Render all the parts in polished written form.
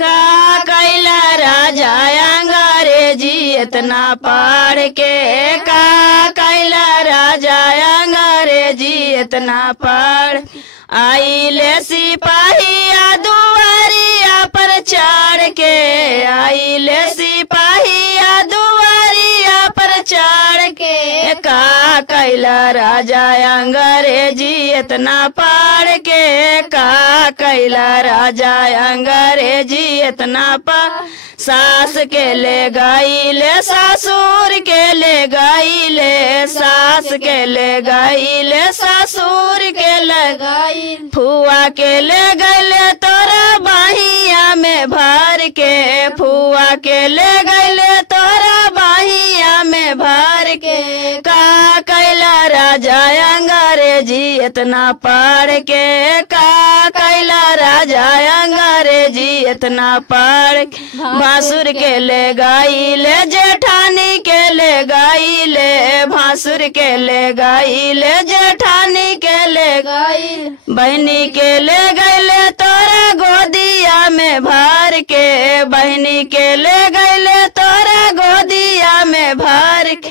का कैला राजा अंग्रेजी इतना पढ़ के, का कैला राजा अंग्रेजी इतना पढ़। आइले सिपाहिया दुआरिया पर चढ़ के, आइले सिपाहिया दुआरिया पर चढ़ के, का कैला राजा अंग्रेजी इतना पढ़ के, का कैला राजा अंग्रेजी इतना पढ़। सास के ले गईले ससुर के ले गईले, सास के ले गईले ससुर के ले गईले, फुआ के ले गईले तोरा बाहिया में भर के, फुआ के ले गईले तोरा बाहिया में भर के, का कैला राजा अंग्रेजी इतना पढ़ के, का कैला राजा अंग्रेजी इतना पढ़। भासुर के ले गईले जेठानी के ले गईले, भासुर के ले गईले जेठानी के ले गईले, बहनी के ले गईले तोरा गोदिया में भर के, बहनी के ले गईले तोरा गोदिया में भर के,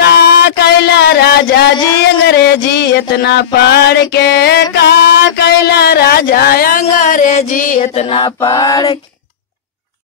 का कैला राजा जी अंग्रेजी इतना पढ़ के, का कैला राजा अंग्रेजी इतना पढ़ के।